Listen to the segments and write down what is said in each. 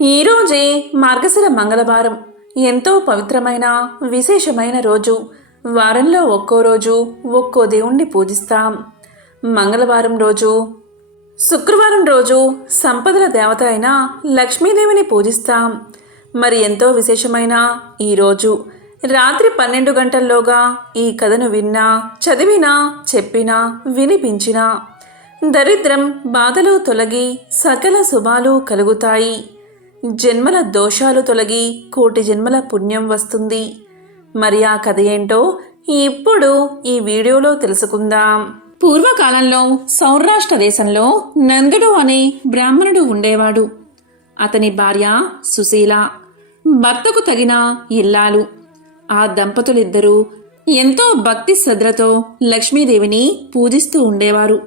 ఈరోజే మార్గశిర మంగళవారం. ఎంతో పవిత్రమైన విశేషమైన రోజు. వారంలో ఒక్కో రోజు ఒక్కో దేవుణ్ణి పూజిస్తాం. మంగళవారం రోజు శుక్రవారం రోజు సంపదల దేవత అయిన లక్ష్మీదేవిని పూజిస్తాం. మరి ఎంతో విశేషమైన ఈరోజు రాత్రి పన్నెండు గంటల్లోగా ఈ కథను విన్నా చదివినా చెప్పినా వినిపించినా దరిద్రం బాధలు తొలగి సకల శుభాలు కలుగుతాయి. జన్మల దోషాలు తొలగి కోటి జన్మల పుణ్యం వస్తుంది. మరి ఆ కథ ఏంటో ఇప్పుడు ఈ వీడియోలో తెలుసుకుందాం. పూర్వకాలంలో సౌరాష్ట్ర దేశంలో నందుడు అనే బ్రాహ్మణుడు ఉండేవాడు. అతని భార్య సుశీల భర్తకు తగిన ఇల్లాలు. ఆ దంపతులిద్దరూ ఎంతో భక్తి శ్రద్ధలతో లక్ష్మీదేవిని పూజిస్తూ ఉండేవారు.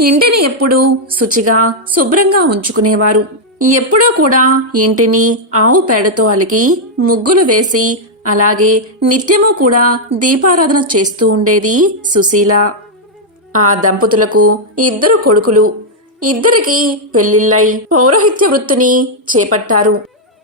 ఇంటిని ఎప్పుడూ శుచిగా శుభ్రంగా ఉంచుకునేవారు. ఎప్పుడూ కూడా ఇంటిని ఆవు పేడతో అలికి ముగ్గులు వేసి అలాగే నిత్యము కూడా దీపారాధన చేస్తూ ఉండేది సుశీల. ఆ దంపతులకు ఇద్దరు కొడుకులు. ఇద్దరికి పెళ్ళిళ్ళై పౌరోహిత్య వృత్తిని చేపట్టారు.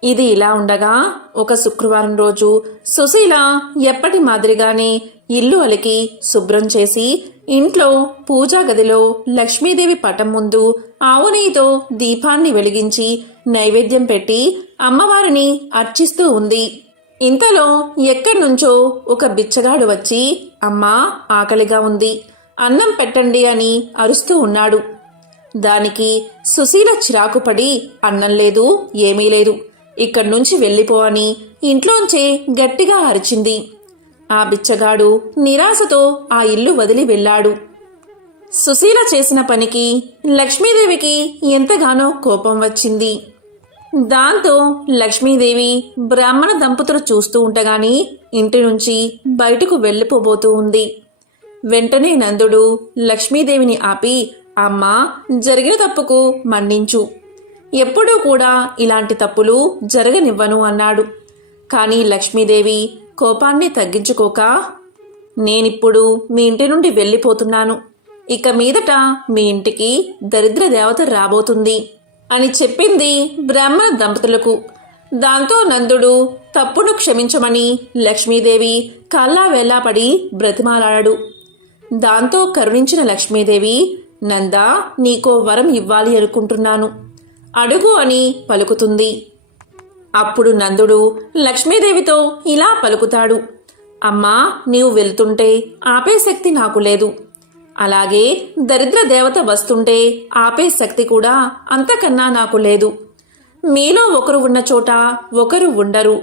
ఇది ఇలా ఉండగా ఒక శుక్రవారం రోజు సుశీల ఎప్పటి మాదిరిగానే ఇల్లు అలికి శుభ్రం చేసి ఇంట్లో పూజా గదిలో లక్ష్మీదేవి పటం ముందు ఆవునేతో దీపాన్ని వెలిగించి నైవేద్యం పెట్టి అమ్మవారిని అర్చిస్తూ ఉంది. ఇంతలో ఎక్కడి నుంచో ఒక బిచ్చగాడు వచ్చి అమ్మా ఆకలిగా ఉంది. అన్నం పెట్టండి అని అరుస్తూ ఉన్నాడు. దానికి సుశీల చిరాకుపడి అన్నం లేదు ఏమీ లేదు. ఇక్కడి నుంచి వెళ్ళిపో అని ఇంట్లోంచే గట్టిగా అరిచింది. ఆ బిచ్చగాడు నిరాశతో ఆ ఇల్లు వదిలి వెళ్ళాడు. సుశీల చేసిన పనికి లక్ష్మీదేవికి ఎంతగానో కోపం వచ్చింది. దాంతో లక్ష్మీదేవి బ్రాహ్మణ దంపతులు చూస్తూ ఉండగాని ఇంటి నుంచి బయటకు వెళ్ళిపోబోతూ ఉంది. వెంటనే నందుడు లక్ష్మీదేవిని ఆపి అమ్మా జరిగిన తప్పుకు మన్నించు. ఎప్పుడూ కూడా ఇలాంటి తప్పులు జరగనివ్వను అన్నాడు. కానీ లక్ష్మీదేవి కోపాన్ని తగ్గించుకోక నేనిప్పుడు మీ ఇంటి నుండి వెళ్ళిపోతున్నాను. ఇక మీదట మీ ఇంటికి దరిద్ర దేవత రాబోతుంది అని చెప్పింది బ్రాహ్మణ దంపతులకు. దాంతో నందుడు తప్పును క్షమించమని లక్ష్మీదేవి కల్లా వేలాపడి బ్రతిమాలాడాడు. దాంతో కరుణించిన లక్ష్మీదేవి నందా నీకో వరం ఇవ్వాలి అనుకుంటున్నాను. అడుగు అని పలుకుతుంది. అప్పుడు నందుడు లక్ష్మీదేవితో ఇలా పలుకుతాడు. అమ్మా నీవు వెళ్తుంటే ఆపే శక్తి నాకు లేదు. అలాగే దరిద్ర దేవత వస్తుంటే ఆపే శక్తి కూడా అంతకన్నా నాకు లేదు. మీలో ఒకరు ఉన్న చోట ఒకరు ఉండరు.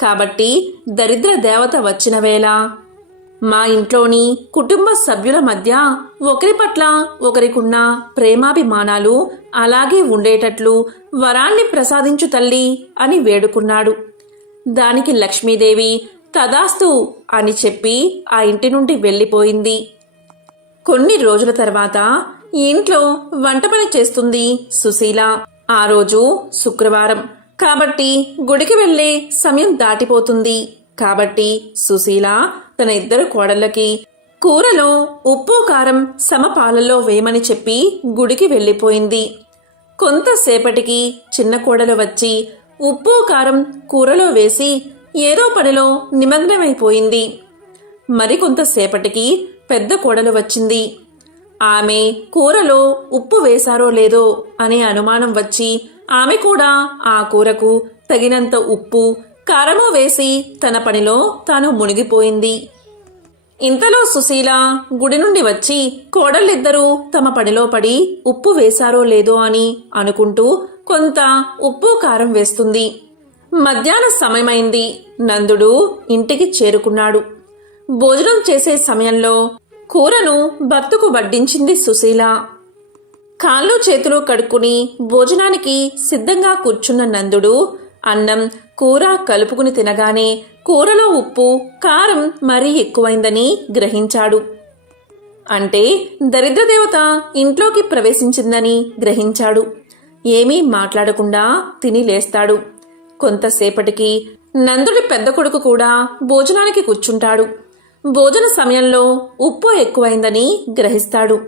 కాబట్టి దరిద్ర దేవత వచ్చిన వేళ మా ఇంట్లోని కుటుంబ సభ్యుల మధ్య ఒకరి పట్ల ఒకరికున్న ప్రేమాభిమానాలు అలాగే ఉండేటట్లు వరాన్ని ప్రసాదించు తల్లి అని వేడుకున్నాడు. దానికి లక్ష్మీదేవి తదాస్తు అని చెప్పి ఆ ఇంటి నుండి వెళ్ళిపోయింది. కొన్ని రోజుల తర్వాత ఇంట్లో వంట పని చేస్తుంది సుశీల. ఆ రోజు శుక్రవారం. కాబట్టి గుడికి వెళ్ళే సమయం దాటిపోతుంది. కాబట్టి సుశీల తన ఇద్దరు కోడళ్ళకి కూరలో ఉప్పు కారం సమపాలలో వేయమని చెప్పి గుడికి వెళ్ళిపోయింది. కొంతసేపటికి చిన్న కోడలు వచ్చి ఉప్పు కారం కూరలో వేసి ఏదో పనిలో నిమగ్నమైపోయింది. మరికొంతసేపటికి పెద్ద కోడలు వచ్చింది. ఆమె కూరలో ఉప్పు వేశారో లేదో అనే అనుమానం వచ్చి ఆమె కూడా ఆ కూరకు తగినంత ఉప్పు కారము వేసి తన పనిలో తాను మునిగిపోయింది. ఇంతలో సుశీల గుడి నుండి వచ్చి కోడళ్ళిద్దరూ తమ పనిలో పడి ఉప్పు వేశారో లేదో అని అనుకుంటూ కొంత ఉప్పు కారం వేస్తుంది. మధ్యాహ్న సమయమైంది. నందుడు ఇంటికి చేరుకున్నాడు. భోజనం చేసే సమయంలో కూరను భర్తకు వడ్డించింది సుశీల. కాళ్ళు చేతులు కడుక్కుని భోజనానికి సిద్ధంగా కూర్చున్న నందుడు అన్నం కూర కలుపుకుని తినగానే కూరలో ఉప్పు కారం మరీ ఎక్కువైందని గ్రహించాడు. అంటే దరిద్రదేవత ఇంట్లోకి ప్రవేశించిందని గ్రహించాడు. ఏమీ మాట్లాడకుండా తిని లేస్తాడు. కొంతసేపటికి నందుడి పెద్ద కొడుకు కూడా భోజనానికి కూర్చుంటాడు. భోజన సమయంలో ఉప్పు ఎక్కువైందని గ్రహిస్తాడు.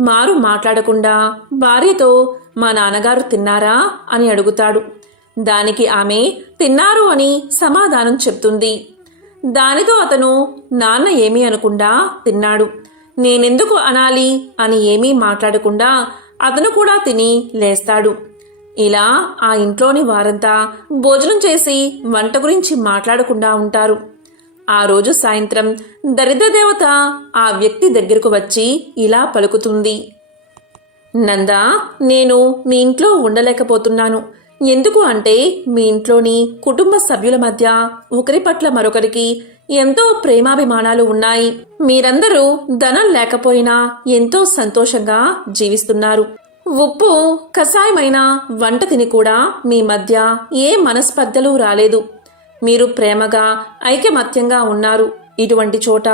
మారు మాట్లాడకుండా భార్యతో మా నాన్నగారు తిన్నారా? అని అడుగుతాడు. దానికి ఆమె తిన్నారు అని సమాధానం చెప్తుంది. దానితో అతను నాన్న ఏమీ అనకుండా తిన్నాడు. నేనెందుకు అనాలి? అని ఏమీ మాట్లాడకుండా అతను కూడా తిని లేస్తాడు. ఇలా ఆ ఇంట్లోని వారంతా భోజనం చేసి వంట గురించి మాట్లాడకుండా ఉంటారు. ఆ రోజు సాయంత్రం దరిద్ర దేవత ఆ వ్యక్తి దగ్గరకు వచ్చి ఇలా పలుకుతుంది. నందా నేను మీ ఇంట్లో ఉండలేకపోతున్నాను. ఎందుకు అంటే మీ ఇంట్లోని కుటుంబ సభ్యుల మధ్య ఒకరి పట్ల మరొకరికి ఎంతో ప్రేమాభిమానాలు ఉన్నాయి. మీరందరూ ధనం లేకపోయినా ఎంతో సంతోషంగా జీవిస్తున్నారు. ఉప్పు కషాయమైన వంట తిని కూడా మీ మధ్య ఏ మనస్పర్ధలు రాలేదు. మీరు ప్రేమగా ఐకమత్యంగా ఉన్నారు. ఇటువంటి చోట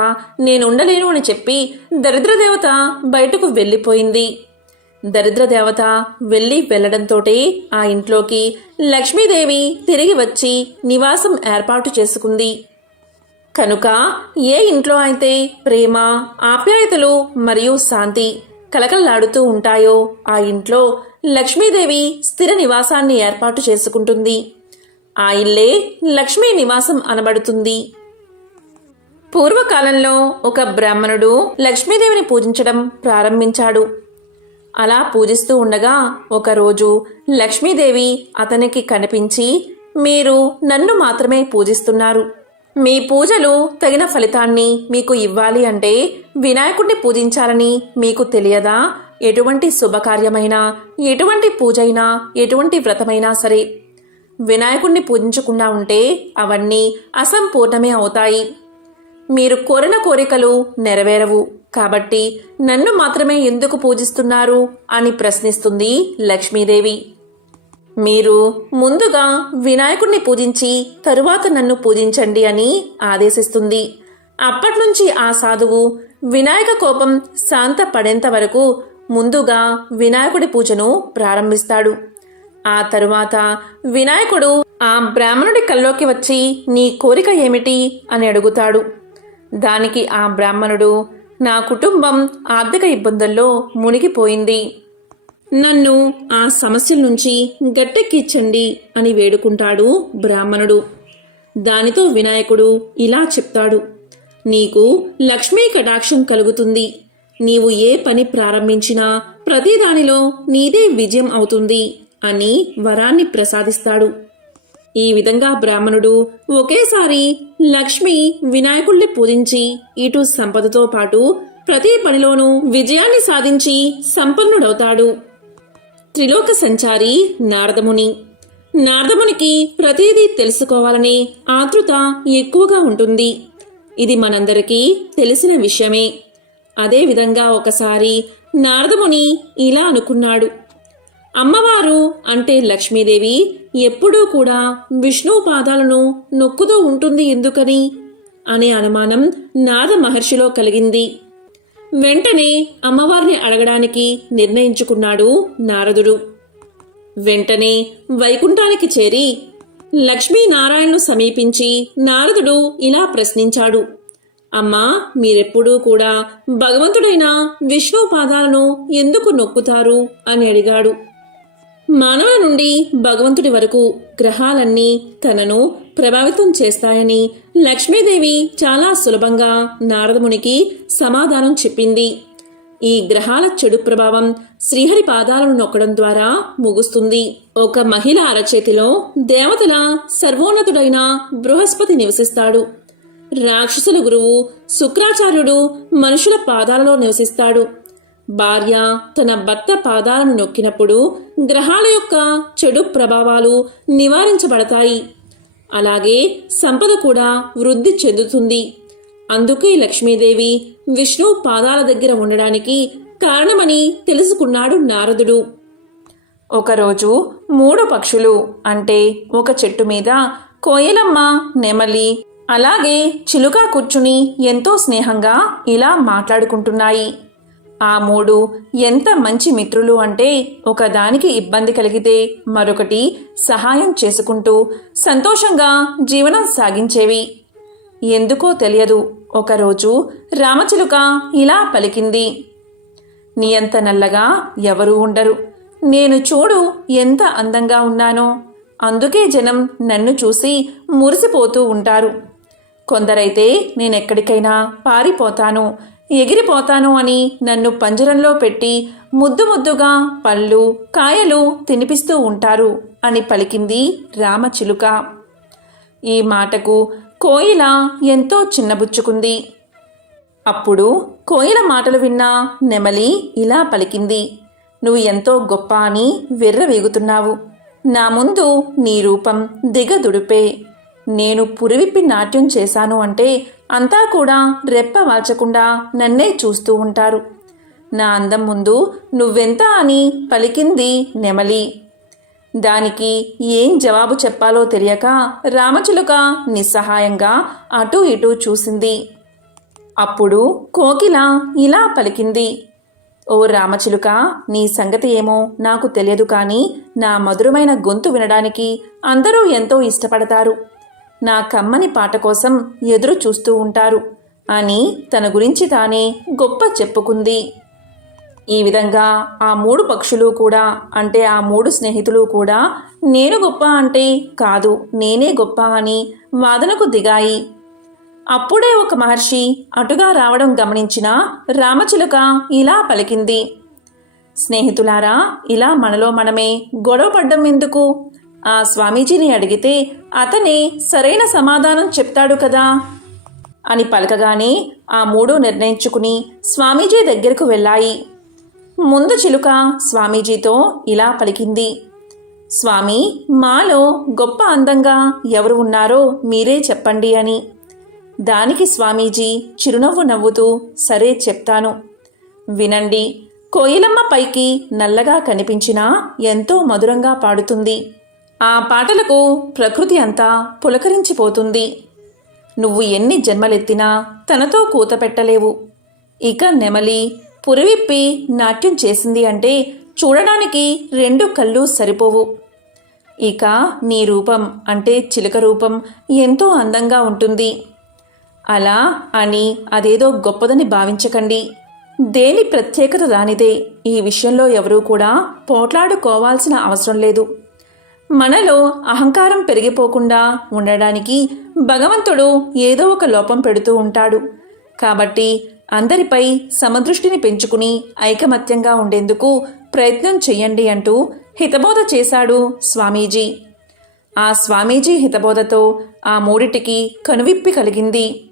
నేను ఉండలేను అని చెప్పి దరిద్రదేవత బయటకు వెళ్ళిపోయింది. దరిద్రదేవత వెళ్ళి వెళ్ళడంతోటే ఆ ఇంట్లోకి లక్ష్మీదేవి తిరిగి వచ్చి నివాసం ఏర్పాటు చేసుకుంది. కనుక ఏ ఇంట్లో అయితే ప్రేమ ఆప్యాయతలు మరియు శాంతి కలకలలాడుతూ ఉంటాయో ఆ ఇంట్లో లక్ష్మీదేవి స్థిర నివాసాన్ని ఏర్పాటు చేసుకుంటుంది. ఆ ఇల్లే లక్ష్మీ నివాసం అనబడుతుంది. పూర్వకాలంలో ఒక బ్రాహ్మణుడు లక్ష్మీదేవిని పూజించడం ప్రారంభించాడు. అలా పూజిస్తూ ఉండగా ఒకరోజు లక్ష్మీదేవి అతనికి కనిపించి మీరు నన్ను మాత్రమే పూజిస్తున్నారు. మీ పూజలు తగిన ఫలితాన్ని మీకు ఇవ్వాలి అంటే వినాయకుడిని పూజించాలని మీకు తెలియదా? ఎటువంటి శుభకార్యమైనా ఎటువంటి పూజైనా ఎటువంటి వ్రతమైనా సరే. వినాయకుణ్ణి పూజించకుండా ఉంటే అవన్నీ అసంపూర్ణమే అవుతాయి. మీరు కోరిన కోరికలు నెరవేరవు. కాబట్టి నన్ను మాత్రమే ఎందుకు పూజిస్తున్నారు అని ప్రశ్నిస్తుంది లక్ష్మీదేవి. మీరు ముందుగా వినాయకుణ్ణి పూజించి తరువాత నన్ను పూజించండి అని ఆదేశిస్తుంది. అప్పట్నుంచి ఆ సాధువు వినాయక కోపం శాంతపడేంత వరకు ముందుగా వినాయకుడి పూజను ప్రారంభిస్తాడు. ఆ తరువాత వినాయకుడు ఆ బ్రాహ్మణుడి కల్లోకి వచ్చి నీ కోరిక ఏమిటి? అని అడుగుతాడు. దానికి ఆ బ్రాహ్మణుడు నా కుటుంబం ఆర్థిక ఇబ్బందుల్లో మునిగిపోయింది. నన్ను ఆ సమస్యల నుంచి గట్టెక్కించండి అని వేడుకుంటాడు బ్రాహ్మణుడు. దానితో వినాయకుడు ఇలా చెప్తాడు నీకు లక్ష్మీ కటాక్షం కలుగుతుంది. నీవు ఏ పని ప్రారంభించినా ప్రతి దానిలో నీదే విజయం అవుతుంది. అని వరాన్ని ప్రసాదిస్తాడు. ఈ విధంగా బ్రాహ్మణుడు ఒకేసారి లక్ష్మి వినాయకుణ్ణి పూజించి ఇటు సంపదతో పాటు ప్రతి పనిలోనూ విజయాన్ని సాధించి సంపన్నుడవుతాడు. త్రిలోక సంచారి నారదముని. నారదమునికి ప్రతిదీ తెలుసుకోవాలనే ఆతృత ఎక్కువగా ఉంటుంది. ఇది మనందరికీ తెలిసిన విషయమే. అదేవిధంగా ఒకసారి నారదముని ఇలా అనుకున్నాడు. అమ్మవారు అంటే లక్ష్మీదేవి ఎప్పుడూ కూడా విష్ణు పాదాలను నొక్కుతూ ఉంటుంది ఎందుకని? అనే అనుమానం నాద మహర్షిలో కలిగింది. వెంటనే అమ్మవారిని అడగడానికి నిర్ణయించుకున్నాడు నారదుడు. వెంటనే వైకుంఠానికి చేరి లక్ష్మీనారాయణను సమీపించి నారదుడు ఇలా ప్రశ్నించాడు. అమ్మా మీరెప్పుడూ కూడా భగవంతుడైన విష్ణు పాదాలను ఎందుకు నొక్కుతారు? అని అడిగాడు. మానవుల నుండి భగవంతుడి వరకు గ్రహాలన్నీ తనను ప్రభావితం చేస్తాయని లక్ష్మీదేవి చాలా సులభంగా నారదమునికి సమాధానం చెప్పింది. ఈ గ్రహాల చెడు ప్రభావం శ్రీహరి పాదాలను నొక్కడం ద్వారా ముగుస్తుంది. ఒక మహిళ అరచేతిలో దేవతల సర్వోన్నతుడైన బృహస్పతి నివసిస్తాడు. రాక్షసుల గురువు శుక్రాచార్యుడు మనుషుల పాదాలలో నివసిస్తాడు. భార్య తన భర్త పాదాలను నొక్కినప్పుడు గ్రహాల యొక్క చెడు ప్రభావాలు నివారించబడతాయి. అలాగే సంపద కూడా వృద్ధి చెందుతుంది. అందుకే లక్ష్మీదేవి విష్ణు పాదాల దగ్గర ఉండడానికి కారణమని తెలుసుకున్నాడు నారదుడు. ఒకరోజు మూడు పక్షులు అంటే ఒక చెట్టు మీద కోయలమ్మ నెమలి అలాగే చిలుక కూర్చుని ఎంతో స్నేహంగా ఇలా మాట్లాడుకుంటున్నాయి. ఆ మూడు ఎంత మంచి మిత్రులు అంటే ఒకదానికి ఇబ్బంది కలిగితే మరొకటి సహాయం చేసుకుంటూ సంతోషంగా జీవనం సాగించేవి. ఎందుకో తెలియదు. ఒకరోజు రామచిలుక ఇలా పలికింది. నీ అంత నల్లగా ఎవరూ ఉండరు. నేను చూడు ఎంత అందంగా ఉన్నానో. అందుకే జనం నన్ను చూసి మురిసిపోతూ ఉంటారు. కొందరైతే నేనెక్కడికైనా పారిపోతాను. ఎగిరిపోతాను అని నన్ను పంజరంలో పెట్టి ముద్దు ముద్దుగా పళ్ళు కాయలు తినిపిస్తూ ఉంటారు అని పలికింది రామచిలుక. ఈ మాటకు కోయిల ఎంతో చిన్నబుచ్చుకుంది. అప్పుడు కోయిల మాటలు విన్న నెమలి ఇలా పలికింది నువ్వు ఎంతో గొప్ప అని వెర్రవేగుతున్నావు నా ముందు నీ రూపం దిగదుడిపే. నేను పురివిప్పి నాట్యం చేశాను అంటే అంతా కూడా రెప్ప వాల్చకుండా నన్నే చూస్తూ ఉంటారు. నా అందం ముందు నువ్వెంత అని పలికింది నెమలి. దానికి ఏం జవాబు చెప్పాలో తెలియక రామచిలుక నిస్సహాయంగా అటూ ఇటూ చూసింది. అప్పుడు కోకిల ఇలా పలికింది. ఓ రామచిలుక నీ సంగతి ఏమో నాకు తెలియదు కానీ నా మధురమైన గొంతు వినడానికి అందరూ ఎంతో ఇష్టపడతారు. నా కమ్మని పాట కోసం ఎదురు చూస్తూ ఉంటారు. అని తన గురించి తానే గొప్ప చెప్పుకుంది. ఈ విధంగా ఆ మూడు పక్షులు కూడా అంటే ఆ మూడు స్నేహితులు కూడా నేను గొప్ప అంటే కాదు నేనే గొప్ప అని వాదనకు దిగాయి. అప్పుడే ఒక మహర్షి అటుగా రావడం గమనించిన రామచిలుక ఇలా పలికింది. స్నేహితులారా ఇలా మనలో మనమే గొడవ పడ్డం ఎందుకు? ఆ స్వామీజీని అడిగితే అతనే సరైన సమాధానం చెప్తాడు కదా అని పలకగానే ఆ మూడు నిర్ణయించుకుని స్వామీజీ దగ్గరకు వెళ్ళాయి. ముందు చిలుక స్వామీజీతో ఇలా పలికింది. స్వామి మాలో గొప్ప అందంగా ఎవరు ఉన్నారో మీరే చెప్పండి అని. దానికి స్వామీజీ చిరునవ్వు నవ్వుతూ సరే చెప్తాను. వినండి కోయిలమ్మ పైకి నల్లగా కనిపించినా ఎంతో మధురంగా పాడుతుంది. ఆ పాటలకు ప్రకృతి అంతా పులకరించిపోతుంది. నువ్వు ఎన్ని జన్మలెత్తినా తనతో కూత పెట్టలేవు. ఇక నెమలి పురివిప్పి నాట్యం చేసింది అంటే చూడడానికి రెండు కళ్ళు సరిపోవు. ఇక నీ రూపం అంటే చిలుక రూపం ఎంతో అందంగా ఉంటుంది. అలా అని అదేదో గొప్పదని భావించకండి. దేని ప్రత్యేకత దానిదే. ఈ విషయంలో ఎవరూ కూడా పోట్లాడుకోవాల్సిన అవసరం లేదు. మనలో అహంకారం పెరిగిపోకుండా ఉండడానికి భగవంతుడు ఏదో ఒక లోపం పెడుతూ ఉంటాడు. కాబట్టి అందరిపై సమదృష్టిని పెంచుకుని ఐకమత్యంగా ఉండేందుకు ప్రయత్నం చెయ్యండి అంటూ హితబోధ చేశాడు స్వామీజీ. ఆ స్వామీజీ హితబోధతో ఆ మూడిటికి కనువిప్పి కలిగింది.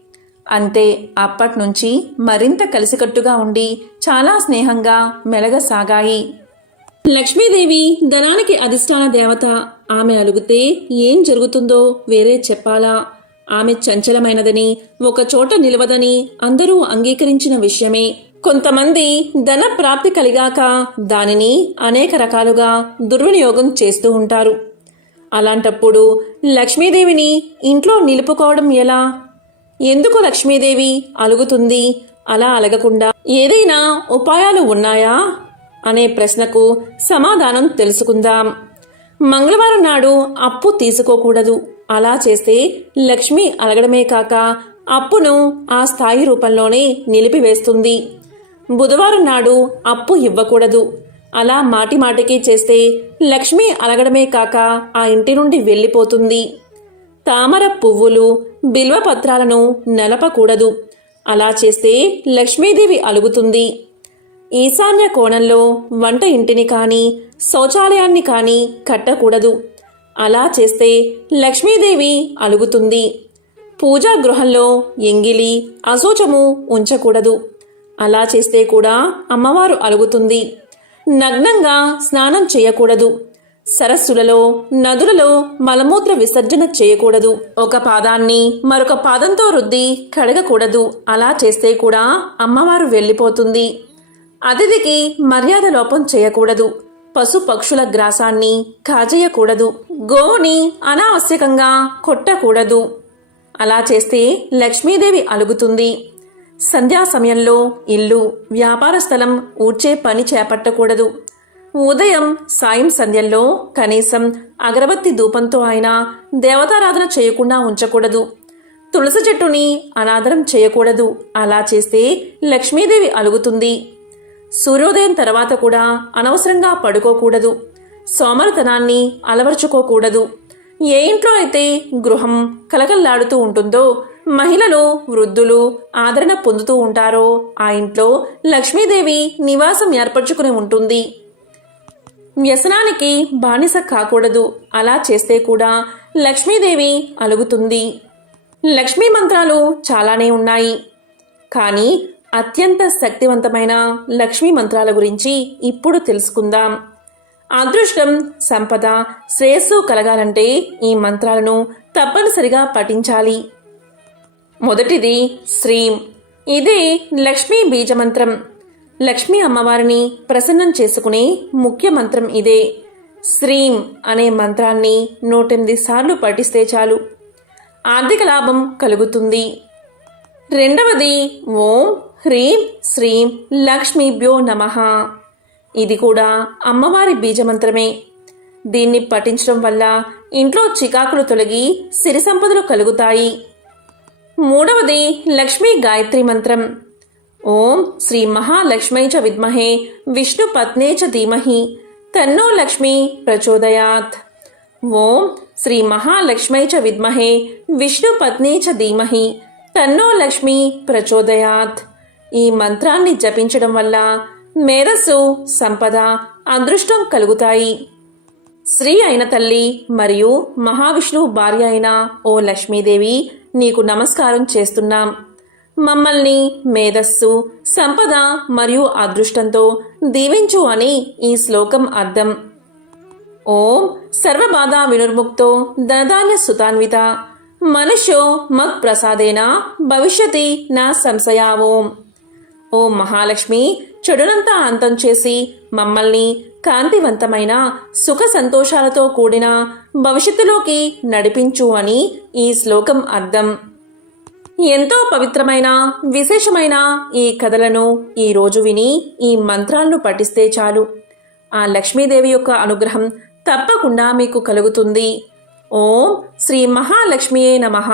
అంతే అప్పట్నుంచి మరింత కలిసికట్టుగా ఉండి చాలా స్నేహంగా మెలగసాగాయి. లక్ష్మీదేవి ధనానికి అధిష్టాన దేవత. ఆమె అలుగుతే ఏం జరుగుతుందో వేరే చెప్పాలా. ఆమె చంచలమైనదని ఒక చోట నిలవదని అందరూ అంగీకరించిన విషయమే. కొంతమంది ధన ప్రాప్తి కలిగాక దానిని అనేక రకాలుగా దుర్వినియోగం చేస్తూ ఉంటారు. అలాంటప్పుడు లక్ష్మీదేవిని ఇంట్లో నిలుపుకోవడం ఎలా? ఎందుకు లక్ష్మీదేవి అలుగుతుంది? అలా అలగకుండా ఏదైనా ఉపాయాలు ఉన్నాయా? అనే ప్రశ్నకు సమాధానం తెలుసుకుందాం. మంగళవారం నాడు అప్పు తీసుకోకూడదు. అలా చేస్తే లక్ష్మి అలగడమే కాక అప్పును ఆ స్థాయి రూపంలోనే నిలిపివేస్తుంది. బుధవారం నాడు అప్పు ఇవ్వకూడదు. అలా మాటిమాటికి చేస్తే లక్ష్మి అలగడమే కాక ఆ ఇంటి నుండి వెళ్ళిపోతుంది. తామర పువ్వులు బిల్వపత్రాలను నలపకూడదు. అలా చేస్తే లక్ష్మీదేవి అలుగుతుంది. ఈశాన్య కోణంలో వంట ఇంటిని కానీ శౌచాలయాన్ని కానీ కట్టకూడదు. అలా చేస్తే లక్ష్మీదేవి అలుగుతుంది. పూజా గృహంలో ఎంగిలి అశోచము ఉంచకూడదు. అలా చేస్తే కూడా అమ్మవారు అలుగుతుంది. నగ్నంగా స్నానం చేయకూడదు. సరస్సులలో నదులలో మలమూత్ర విసర్జన చేయకూడదు. ఒక పాదాన్ని మరొక పాదంతో రుద్ది కడగకూడదు. అలా చేస్తే కూడా అమ్మవారు వెళ్ళిపోతుంది. అతిథికి మర్యాద లోపం చేయకూడదు. పశు పక్షుల గ్రాసాన్ని కాజేయకూడదు. గోవుని అనావశ్యకంగా కొట్టకూడదు. అలా చేస్తే లక్ష్మీదేవి అలుగుతుంది. సంధ్యా సమయంలో ఇల్లు వ్యాపార స్థలం ఊడ్చే పని చేపట్టకూడదు. ఉదయం సాయం సంధ్యల్లో కనీసం అగరబత్తి ధూపంతో అయినా దేవతారాధన చేయకుండా ఉంచకూడదు. తులసి చెట్టుని అనాదరం చేయకూడదు. అలా చేస్తే లక్ష్మీదేవి అలుగుతుంది. సూర్యోదయం తర్వాత కూడా అనవసరంగా పడుకోకూడదు. సోమరతనాన్ని అలవర్చుకోకూడదు. ఏ ఇంట్లో అయితే గృహం కలకల్లాడుతూ ఉంటుందో మహిళలు వృద్ధులు ఆదరణ పొందుతూ ఉంటారో ఆ ఇంట్లో లక్ష్మీదేవి నివాసం ఏర్పరచుకుని ఉంటుంది. వ్యసనానికి బానిస కాకూడదు. అలా చేస్తే కూడా లక్ష్మీదేవి అలుగుతుంది. లక్ష్మీ మంత్రాలు చాలానే ఉన్నాయి. కానీ అత్యంత శక్తివంతమైన లక్ష్మీ మంత్రాల గురించి ఇప్పుడు తెలుసుకుందాం. అదృష్టం సంపద శ్రేయస్సు కలగాలంటే ఈ మంత్రాలను తప్పనిసరిగా పఠించాలి. మొదటిది శ్రీం. ఇది లక్ష్మీ బీజమంత్రం. లక్ష్మీ అమ్మవారిని ప్రసన్నం చేసుకునే ముఖ్య మంత్రం ఇదే. శ్రీం అనే మంత్రాన్ని నూటెనిమిది సార్లు పఠిస్తే చాలు. ఆర్థిక లాభం కలుగుతుంది. రెండవది ఓం. హ్రీం శ్రీం లక్ష్మీభ్యో నమః. ఇది కూడా అమ్మవారి బీజమంత్రమే. దీన్ని పఠించడం వల్ల ఇంట్లో చికాకులు తొలగి సిరి సంపదలు కలుగుతాయి. మూడవది లక్ష్మీ గాయత్రి మంత్రం. ఓం శ్రీ మహాలక్ష్మై చ విద్మహే విష్ణు పత్నే చ ధీమహి తన్నో లక్ష్మి ప్రచోదయాత్. ఓం శ్రీ మహాలక్ష్మై చ విద్మహే విష్ణు పత్నే చ ధీమహి తన్నో లక్ష్మి ప్రచోదయాత్. ఈ మంత్రాన్ని జపించడం వల్ల మేధస్సు సంపద అదృష్టం కలుగుతాయి. శ్రీ అయిన తల్లి మరియు మహావిష్ణువు భార్య అయిన ఓ లక్ష్మీదేవి నీకు నమస్కారం చేస్తున్నాం. మమ్మల్ని మేధస్సు సంపద మరియు అదృష్టంతో దీవించు అని ఈ శ్లోకం అర్థం. ఓం సర్వబాధ వినుర్ముక్తో ధనధాన్య సుతాన్విత. మనుష్యో మత్ ప్రసాదేన భవిష్యతి నా సంశయావోం. ఓ మహాలక్ష్మి చెడునంతా అంతం చేసి మమ్మల్ని కాంతివంతమైన సుఖ సంతోషాలతో కూడిన భవిష్యత్తులోకి నడిపించు అని ఈ శ్లోకం అర్థం. ఎంతో పవిత్రమైన విశేషమైన ఈ కథలను ఈ రోజు విని ఈ మంత్రాలను పఠిస్తే చాలు. ఆ లక్ష్మీదేవి యొక్క అనుగ్రహం తప్పకుండా మీకు కలుగుతుంది. ఓం శ్రీ మహాలక్ష్మియే నమః.